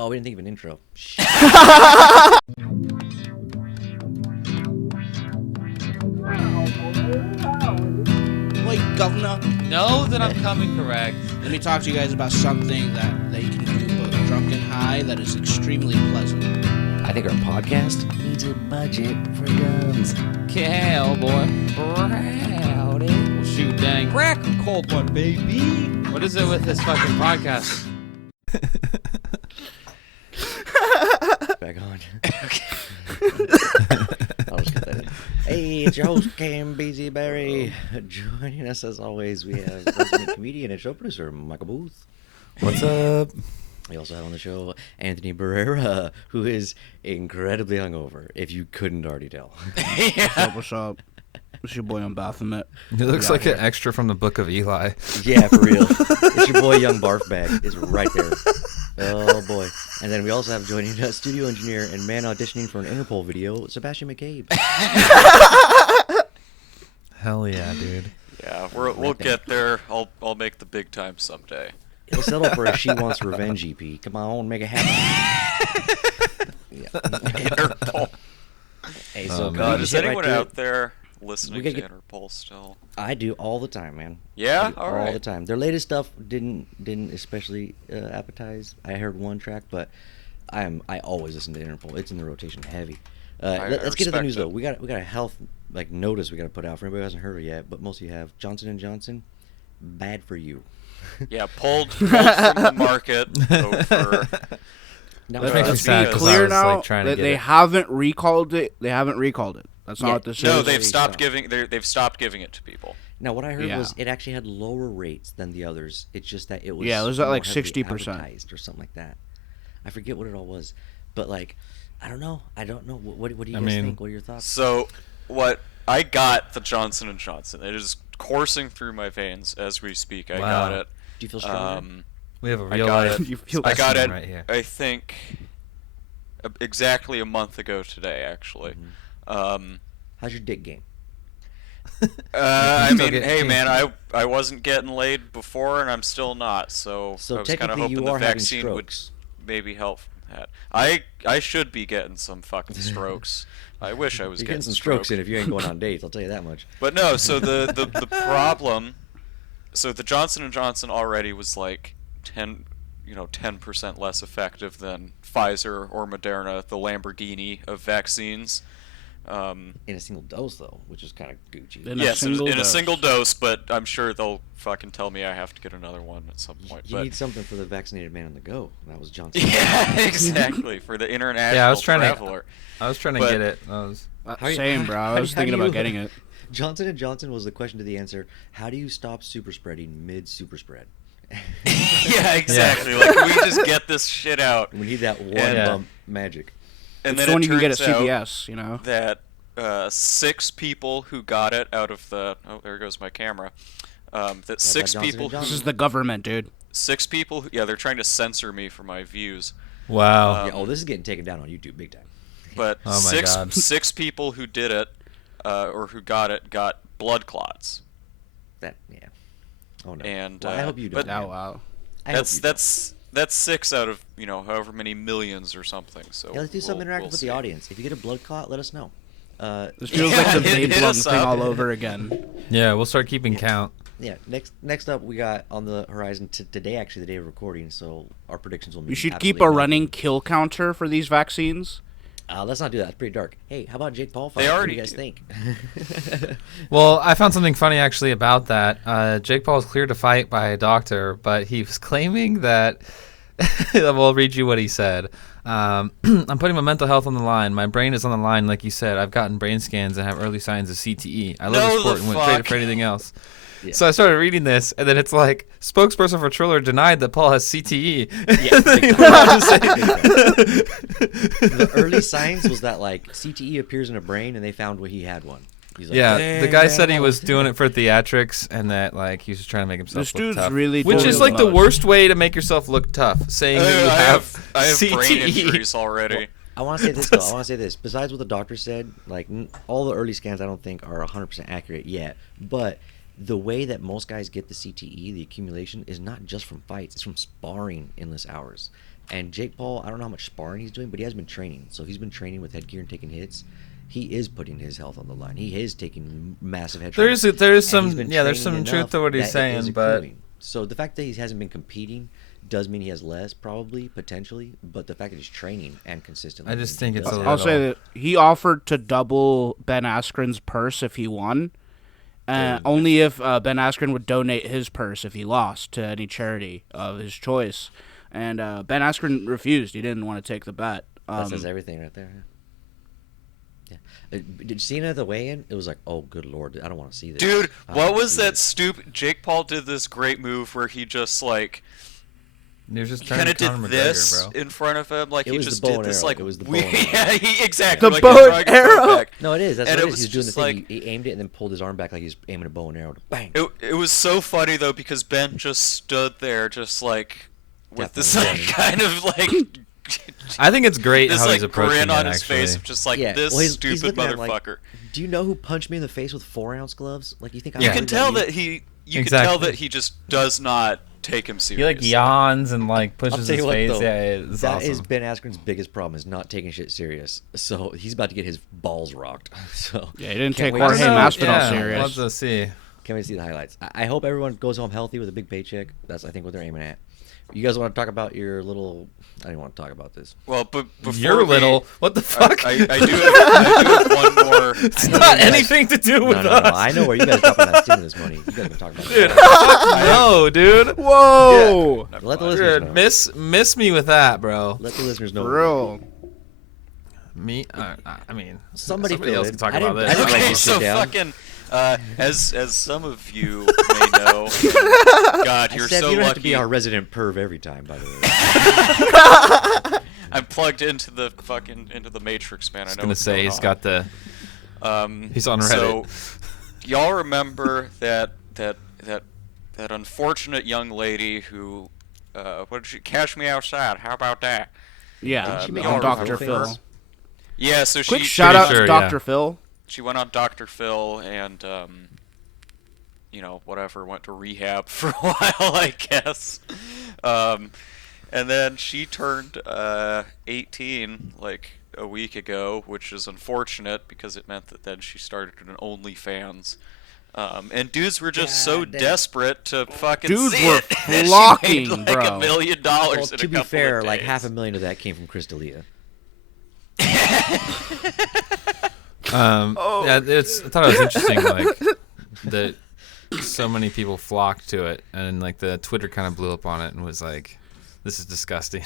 Oh, we didn't think of an intro. Wait, Governor. Know that I'm coming correct. Let me talk to you guys about something that you can do both drunk and high that is extremely pleasant. I think our podcast needs a budget for guns. Cowboy, Rowdy. Well, shoot, dang. Crack a cold one, baby. What is it with this fucking podcast? Back on. I'll just cut that in. Hey, it's your host, Cam Beasyberry. Joining us as always, we have resident comedian and show producer, Michael Booth. What's up? We also have on the show Anthony Barrera, who is incredibly hungover, if you couldn't already tell. What's up? It's your boy on Baphomet. He looks like an extra from the Book of Eli. Yeah, for real. It's your boy, Young Barfbag, is right there. Oh, boy. And then we also have joining us studio engineer and man auditioning for an Interpol video, Sebastian McCabe. Hell yeah, dude. Yeah, we'll get there. I'll make the big time someday. He'll settle for a She Wants Revenge EP. Come on, make it happen. Interpol. Hey, so Is anyone out there listening to Interpol still? I do all the time, man. Yeah, all the time. Their latest stuff didn't especially appetize. I heard one track, but I always listen to Interpol. It's in the rotation heavy. Let's get to the news though. We got a health notice we got to put out for anybody who hasn't heard it yet, but most of you have. Johnson & Johnson, bad for you. Yeah, pulled from the market over. Now, That makes me Let's sad be 'cause clear I was, now like, trying to that get they it. haven't recalled it. They haven't recalled it. That's not what this No, is. they've stopped giving it to people. Now, what I heard was it actually had lower rates than the others. It's just that it was Yeah, it was at, more like, heavily 60%. advertised or something like that. I forget what it all was, but like, I don't know. What do you guys think? What are your thoughts? So, what I got the Johnson & Johnson. It is coursing through my veins as we speak. I got it. Do you feel stronger? We have a I real got life. it. I got it. Right here. I think exactly a month ago today, actually. Mm-hmm. How's your dick game? I still mean, get hey kinky. man, I wasn't getting laid before, and I'm still not. So I was kind of technically, hoping you the are having vaccine would strokes. maybe help from that. I should be getting some fucking strokes. I wish I was You're getting some strokes in if you ain't going on dates. I'll tell you that much. But no, so the problem, so the Johnson & Johnson already was like 10% less effective than Pfizer or Moderna, the Lamborghini of vaccines. In a single dose, though, which is kind of Gucci. In Yes, a in a single dose, but I'm sure they'll fucking tell me I have to get another one at some point. You but need something for the vaccinated man on the go. That was Johnson. yeah, exactly, for the international Yeah, I was trying traveler. I was trying to But- get it. Same, bro. I was thinking about getting it. Johnson & Johnson was the question to the answer. How do you stop super spreading mid-super spread? Yeah, exactly. Like, we just get this shit out. We need that one bump magic. And It's then the one it you can get at turns out CVS, you know? that 6 people who got it out of the... Oh, there goes my camera. That 6 Johnson & people... Johnson. This is the government, dude. 6 people... Yeah, they're trying to censor me for my views. Wow. Yeah, this is getting taken down on YouTube big time. But Oh my God. 6 people who did it, or who got it, got blood clots. Yeah. Oh no. And Well, I hope you don't. but- Oh, wow. I hope you don't. That's 6 out of however many millions or something. So Yeah, let's do something interactive we'll with see. the audience. If you get a blood clot, let us know. This feels Yeah, like the hit Vape us Lung thing up. all over again. Yeah, we'll start keeping count. Yeah. Next up, we got on the horizon today, actually the day of recording. So our predictions will. We mean should keep absolutely a nothing. running kill counter for these vaccines. Let's not do that. It's pretty dark. Hey, how about Jake Paul fight? They What do already you guys do. think? Well, I found something funny actually about that. Jake Paul was cleared to fight by a doctor, but he was claiming that. We'll read you what he said. I'm putting my mental health on the line. My brain is on the line, like you said. I've gotten brain scans and have early signs of CTE. I love No, the sport the and wouldn't trade it fuck. for anything else. Yeah. So I started reading this, and then it's like, spokesperson for Triller denied that Paul has CTE. Yeah, And then big he went on to say- The early signs was that like CTE appears in a brain, and they found he had one. He's like, Yeah, the guy said he "Damn." was doing it for theatrics and that like he was just trying to make himself This look dude's tough. really Which doing is a like the lot. worst way to make yourself look tough, saying that you I have have CTE. brain injuries already. I want to say this though. I want to say this. Besides what the doctor said, like all the early scans, I don't think are 100% accurate yet. But the way that most guys get the CTE, the accumulation, is not just from fights. It's from sparring endless hours. And Jake Paul, I don't know how much sparring he's doing, but he has been training. So if he's been training with headgear and taking hits, he is putting his health on the line. He is taking massive head trauma. There's some truth to what he's saying, but so the fact that he hasn't been competing does mean he has less, probably, potentially, but the fact that he's training and consistently. I just think it's a little... I'll say that he offered to double Ben Askren's purse if he won. Only if Ben Askren would donate his purse if he lost to any charity of his choice. And Ben Askren refused. He didn't want to take the bet. That says everything right there. Yeah. Did you see the weigh-in? It was like, oh, good Lord, I don't want to see this. Dude, what was that stupid... Jake Paul did this great move where he just, like... He was just kind of did this bro. in front of him, like it he was just the bow did and this, arrow. like It was the bow and arrow. yeah, exactly. The like bow and arrow. No, it is. That's and what it it is. was He was doing the just thing. like- He aimed it and then pulled his arm back like he was aiming a bow and arrow. Bang. It was so funny though because Ben just stood there, just like with this like Definitely. kind of like I think it's great this how like he's approaching grin it, on his actually. face of just like Yeah, this well, he's stupid looking at him like, motherfucker. Do you know who punched me in the face with 4-ounce gloves? Like you think I You would can let tell you? that he. You Exactly. can tell that he just does not take him He seriously. like yawns and like I'll pushes tell his you what, face. though, Yeah, it's that awesome. is Ben Askren's biggest problem is not taking shit serious. So he's about to get his balls rocked. So Yeah, he didn't Can't take wait to Jorge see it. Masvidal yeah, serious. Love to see. can't wait to see the highlights. I hope everyone goes home healthy with a big paycheck. That's I think what they're aiming at. You guys want to talk about your little? I didn't want to talk about this. Well, but before You're little. What the fuck? I do have one more. It's not anything to do with No, us. I know where you guys are talking about stimulus money. You guys been talking about Dude, that. no, dude. Whoa! Let the listeners Dude, know. miss me with that, bro. Let the listeners know. Bro. Me? I mean, Somebody else fill can in. talk I about didn't- this. I didn't write Okay, this so shit down. fucking as some of you may know, God, you're I said so you don't lucky. have to be our resident perv every time, by the way. I'm plugged into the Matrix, man. I know. I was gonna what's say going he's on. got the. He's on So, Reddit. y'all remember that unfortunate young lady who, what did she? Cash Me Outside. How about that? Yeah, she make on all Dr. her Phil. face? Yeah. So Quick she shout out sure, to Dr. yeah. Phil. she went on Dr. Phil and whatever, went to rehab for a while, I guess. And then she turned 18 like a week ago, which is unfortunate because it meant that then she started an OnlyFans. And dudes were just so God damn. desperate to fucking Dudes see were it that she flocking, made, like bro. $1 million Well, in a to be couple fair, of like days. $500,000 of that came from Chris D'Elia. Yeah, I thought it was interesting, like that. So many people flocked to it, and like the Twitter kind of blew up on it and was like, "This is disgusting."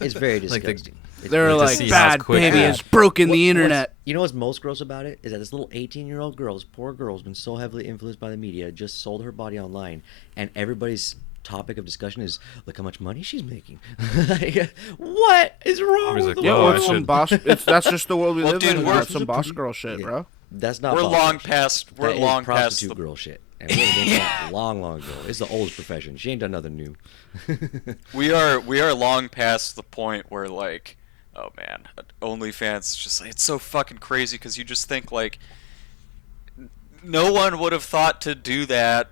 It's very Like the- disgusting. It's They're very to like, see how Bad quick- Baby Yeah. has broken What- the what's- internet. You know what's most gross about it is that this little 18-year-old girl, this poor girl, has been so heavily influenced by the media, just sold her body online, and everybody's topic of discussion is, look how much money she's making. Like, what is wrong Everybody's with like, the Yeah, "Whoa, well, world? it's I some should-" boss. That's just the world we Well, live dude, in. we're- It's some boss girl shit, Yeah. bro. That's not We're boss long girl shit. past. We're That is long past prostitute the. girl shit. And we have been done long, long ago. It's the oldest profession. She ain't done nothing new. We are long past the point where like, oh man, OnlyFans is just like, it's so fucking crazy because you just think like, no one would have thought to do that.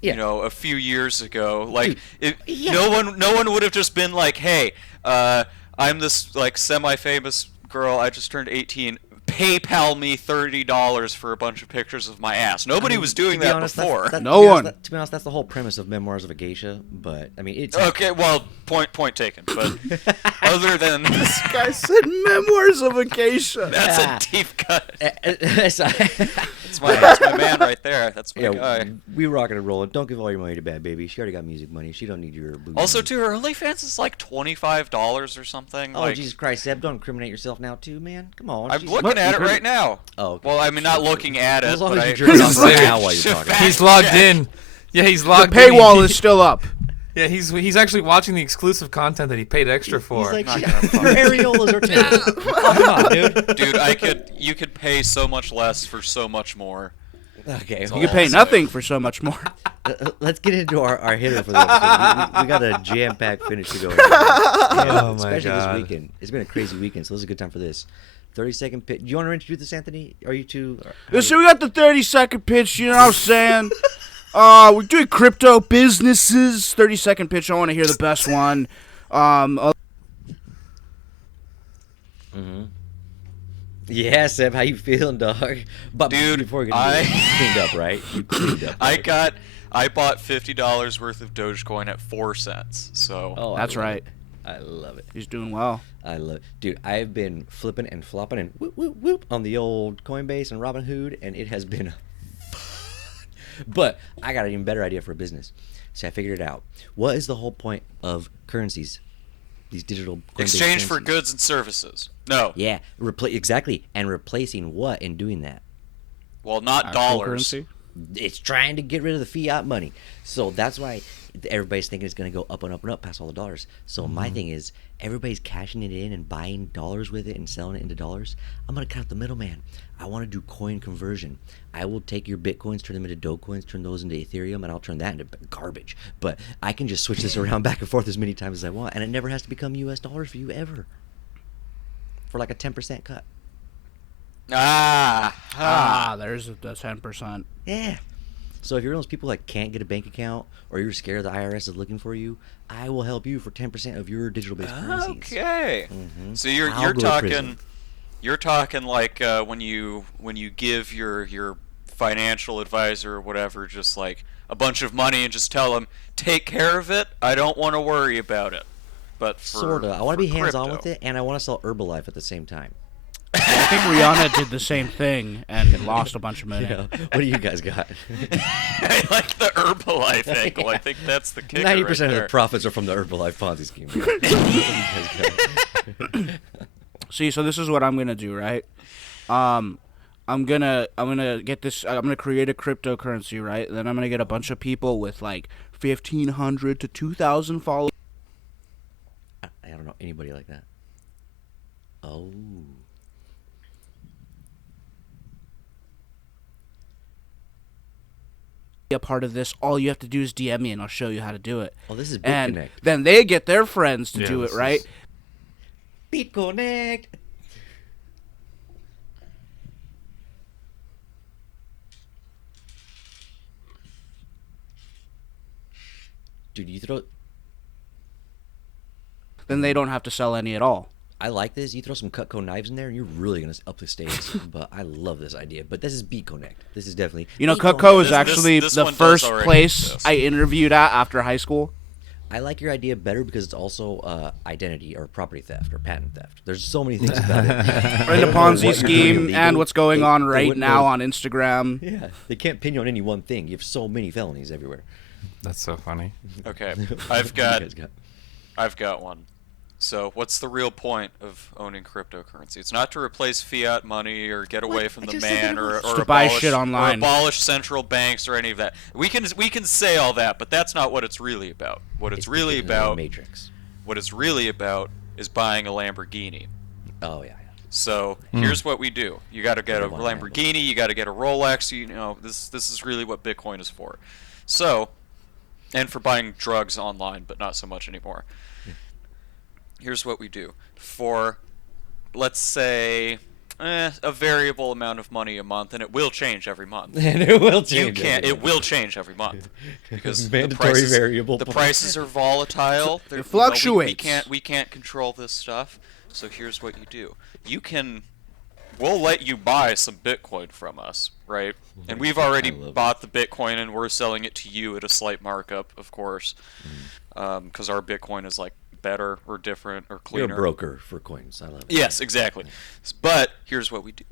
Yeah. You know, a few years ago, like Dude, yeah. no one would have just been like, hey, I'm this like semi-famous girl. I just turned 18. PayPal me $30 for a bunch of pictures of my ass. Nobody was doing that before. No one. To be honest, that's the whole premise of Memoirs of a Geisha. But I mean, it's Okay, well, point taken. But other than Guy said memoirs of a geisha. that's Yeah. a deep cut. It's- That's my man right there. That's my yeah, guy. we rocking and rolling. Don't give all your money to Bad Baby. She already got music money. She don't need your booty. Also, money. too, her OnlyFans is like $25 or something. Oh, like, Jesus Christ, Seb, don't incriminate yourself now, too, man. Come on. I'm Jesus. looking at it right now. Oh, okay. Well, I mean, not looking at it, As long but as I. you jerk off right He's now while you're talking. He's logged in. Yeah, he's The logged in. paywall is still up. Yeah, he's actually watching the exclusive content that he paid extra for. He's like, Not gonna fuck your areolas are terrible. Oh, come on, dude. Dude, you could pay so much less for so much more. Okay, You could pay nothing for so much more. let's get into our hitter for the episode. We got a jam-packed finish to go. Into. Oh, my Especially God. this weekend. It's been a crazy weekend, so this is a good time for this. 30-second pitch. Do you want to introduce this, Anthony? Are you too? Listen, we got the 30-second pitch. You know what I'm saying? We're doing crypto businesses. 30-second pitch. I want to hear the best one. Yeah, Seb, how you feeling, dog? But dude, before we get into it, you cleaned up, right? You cleaned up. Right? I bought $50 worth of Dogecoin at 4 cents. So that's right. I love it. He's doing well. I love it. Dude, I've been flipping and flopping and whoop, whoop, whoop on the old Coinbase and Robinhood, and it has been fun. But I got an even better idea for a business. So I figured it out. What is the whole point of currencies? These digital Coinbase exchange for currencies? goods and services. No. Yeah, exactly. And replacing what in doing that? Well, not Actual dollars. currency? It's trying to get rid of the fiat money. So that's why everybody's thinking it's going to go up and up and up past all the dollars. So my thing is, everybody's cashing it in and buying dollars with it and selling it into dollars. I'm going to cut out the middleman. I want to do coin conversion. I will take your Bitcoins, turn them into Dogecoins, turn those into Ethereum, and I'll turn that into garbage. But I can just switch this around back and forth as many times as I want, and it never has to become US dollars for you ever. For like a 10% cut. There's the 10%. Yeah. So if you're one of those people that can't get a bank account, or you're scared the IRS is looking for you, I will help you for 10% of your digital-based currencies. Okay. Mm-hmm. So you're talking like when you give your financial advisor or whatever just like a bunch of money and just tell them, take care of it. I don't want to worry about it. But sorta. I want to be hands-on crypto. with it, and I want to sell Herbalife at the same time. Yeah, I think Rihanna did the same thing and lost a bunch of money. Yeah. What do you guys got? I like the Herbalife angle. I think that's the kicker. 90% right of there. the profits are from the Herbalife Ponzi scheme. See, so this is what I'm gonna do, right? I'm gonna get this. I'm gonna create a cryptocurrency, right? Then I'm gonna get a bunch of people with like 1,500 to 2,000 followers. I don't know anybody like that. Oh. A part of this, all you have to do is DM me and I'll show you how to do it. Oh, this is and BitConnect. then they get their friends to do it, right? BitConnect. Dude, you throw. Then they don't have to sell any at all. I like this. You throw some Cutco knives in there, and you're really gonna up the stakes. But I love this idea. But this is BitConnect. This is definitely. Cutco is This actually one the does first already place exist. I interviewed at after high school. I like your idea better because it's also identity or property theft or patent theft. There's so many things about it. And a Ponzi scheme and what's going on right wouldn't now know. on Instagram. Yeah, they can't pin you on any one thing. You have so many felonies everywhere. That's so funny. Okay, What you guys got? I've got one. So what's the real point of owning cryptocurrency? It's not to replace fiat money or get away from the just said man that it or, was. or To buy abolish, shit or online. abolish central banks or any of that. We can say all that, but that's not what it's really about. What it's really the digital about, Matrix. what it's really about, is buying a Lamborghini. Oh yeah. So here's what we do: you got to get a Everyone has Lamborghini, you got to get a Rolex. This is really what Bitcoin is for. So, and for buying drugs online, but not so much anymore. Here's what we do for, let's say, a variable amount of money a month, and it will change every month. And it will You change. can't. It will change every month because Mandatory variable the point. prices are volatile. They're- It fluctuates. We can't control this stuff. So here's what you do. We'll let you buy some Bitcoin from us, right? And we've already love bought the Bitcoin, and we're selling it to you at a slight markup, of course, because our Bitcoin is like better or different or cleaner. You're a broker for coins. I love it. Yes, exactly. But here's what we do.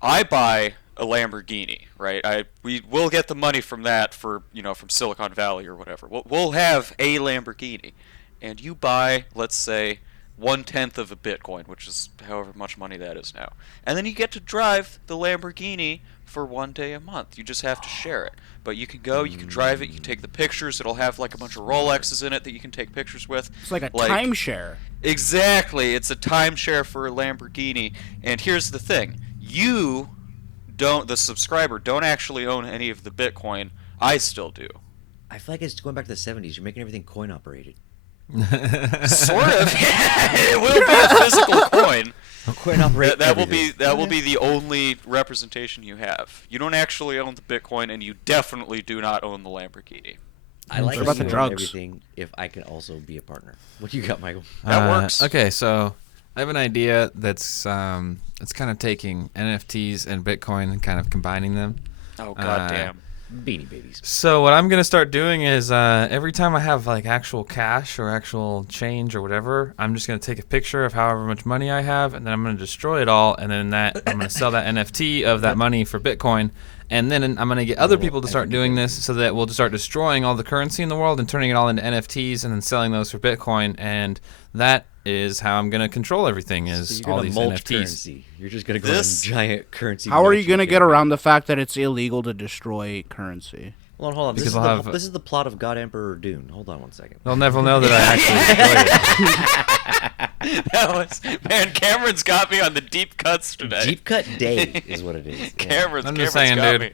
I buy a Lamborghini, right? We'll get the money from that from Silicon Valley or whatever. We'll have a Lamborghini, and you buy, let's say, 1/10 of a Bitcoin, which is however much money that is now. And then you get to drive the Lamborghini for 1 day a month. You just have to share it. But you can go, you can drive it, you can take the pictures. It'll have like a bunch of Rolexes in it that you can take pictures with. It's like a timeshare. Exactly. It's a timeshare for a Lamborghini. And here's the thing. The subscriber, don't actually own any of the Bitcoin. I still do. I feel like it's going back to the 70s. You're making everything coin operated. Sort of. It will be a physical coin. Coin operate That will everything. be the only representation you have. You don't actually own the Bitcoin, and you definitely do not own the Lamborghini. I like What about the doing drugs? everything if I can also be a partner. What do you got, Michael? That works. Okay, so I have an idea that's it's kind of taking NFTs and Bitcoin and kind of combining them. Oh goddamn! Beanie Babies. So what I'm gonna start doing is every time I have like actual cash or actual change or whatever, I'm just gonna take a picture of however much money I have, and then I'm gonna destroy it all, and then I'm gonna sell that NFT of that money for Bitcoin, and then I'm gonna get other people to start doing this, so that we'll just start destroying all the currency in the world and turning it all into NFTs, and then selling those for Bitcoin, and that is how I'm gonna control everything. Is So you're all gonna these mulch NFTs. currency. You're just gonna go This- on giant currency. How are you mulching gonna get campaign. around the fact that it's illegal to destroy currency? Hold on. Because I'll have- This is the plot of God Emperor Dune. Hold on one second. They'll never know that I actually destroyed it. That was man. Cameron's got me on the deep cuts today. Deep cut day is what it is. Yeah. Cameron's I'm just Cameron's saying, got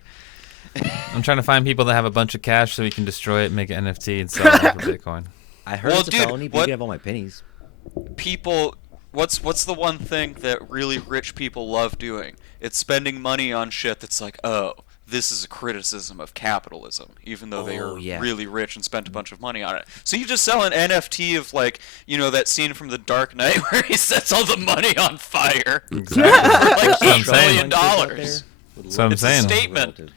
dude. me. I'm trying to find people that have a bunch of cash so we can destroy it, make an NFT, and sell it for Bitcoin. I heard Well, it's a dude, felony, but you what- can have all my pennies. People, what's the one thing that really rich people love doing? It's spending money on shit that's like, oh, this is a criticism of capitalism, even though they Oh, are yeah. really rich and spent a bunch of money on it. So you just sell an NFT of like, that scene from The Dark Knight where he sets all the money on fire. Exactly. Like That's what I'm $8 saying. billion dollars. That's what I'm It's a saying. statement.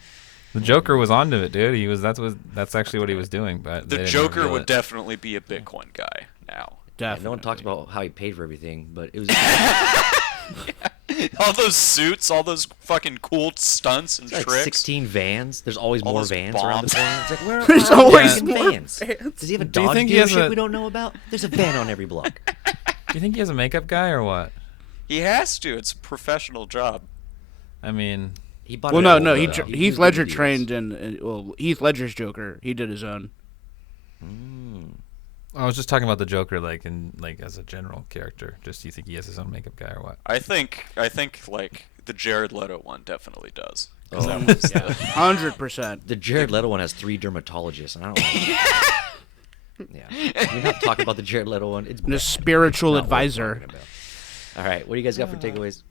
The Joker was onto it, dude. That's actually what he was doing. But they The didn't Joker reveal would it. definitely be a Bitcoin guy now. Yeah, Definitely. no one talks about how he paid for everything, but it was All those suits, all those fucking cool stunts and like tricks. 16 vans. There's always All more those vans around bombs. the corner. It's like, where There's are all the always fucking more vans? vans. Does he have a Do you Dodge think he has dealership a- we don't know about? There's a van on every block. Do you think he has a makeup guy or what? He has to. It's a professional job. I mean, He bought Well, it no, at no. Walmart. Heath used Ledger good deals. trained in. Heath Ledger's Joker. He did his own. I was just talking about the Joker, like as a general character. Just do you think he has his own makeup guy or what? I think like the Jared Leto one definitely does. 'Cause Oh, that was yeah. 100%. The Jared Leto one has 3 dermatologists, and I don't know. Yeah. We're not talking about the Jared Leto one. It's And a bad. spiritual Not worth advisor. talking about. All right, what do you guys got for takeaways?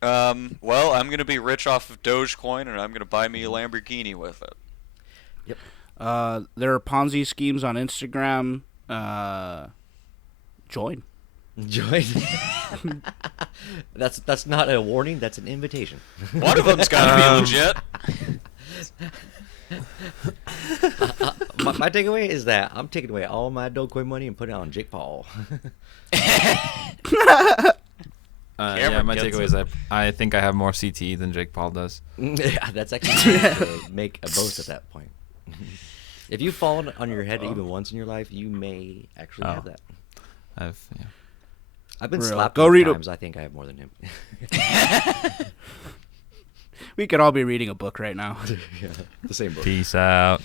Well, I'm gonna be rich off of Dogecoin, and I'm gonna buy me a Lamborghini with it. Yep. There are Ponzi schemes on Instagram. Join. Join. That's not a warning. That's an invitation. One of them's gotta be legit. My takeaway is that I'm taking away all my Dogecoin money and putting it on Jake Paul. Yeah, Cameron my gets takeaway is I think I have more CTE than Jake Paul does. Yeah, that's actually to make a boast at that point. If you've fallen on your head even once in your life, you may actually have that. I've been Real. slapped Go enough read a- times. I think I have more than him. We could all be reading a book right now. Yeah, the same book. Peace out.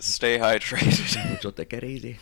Stay hydrated. Mucho te querés.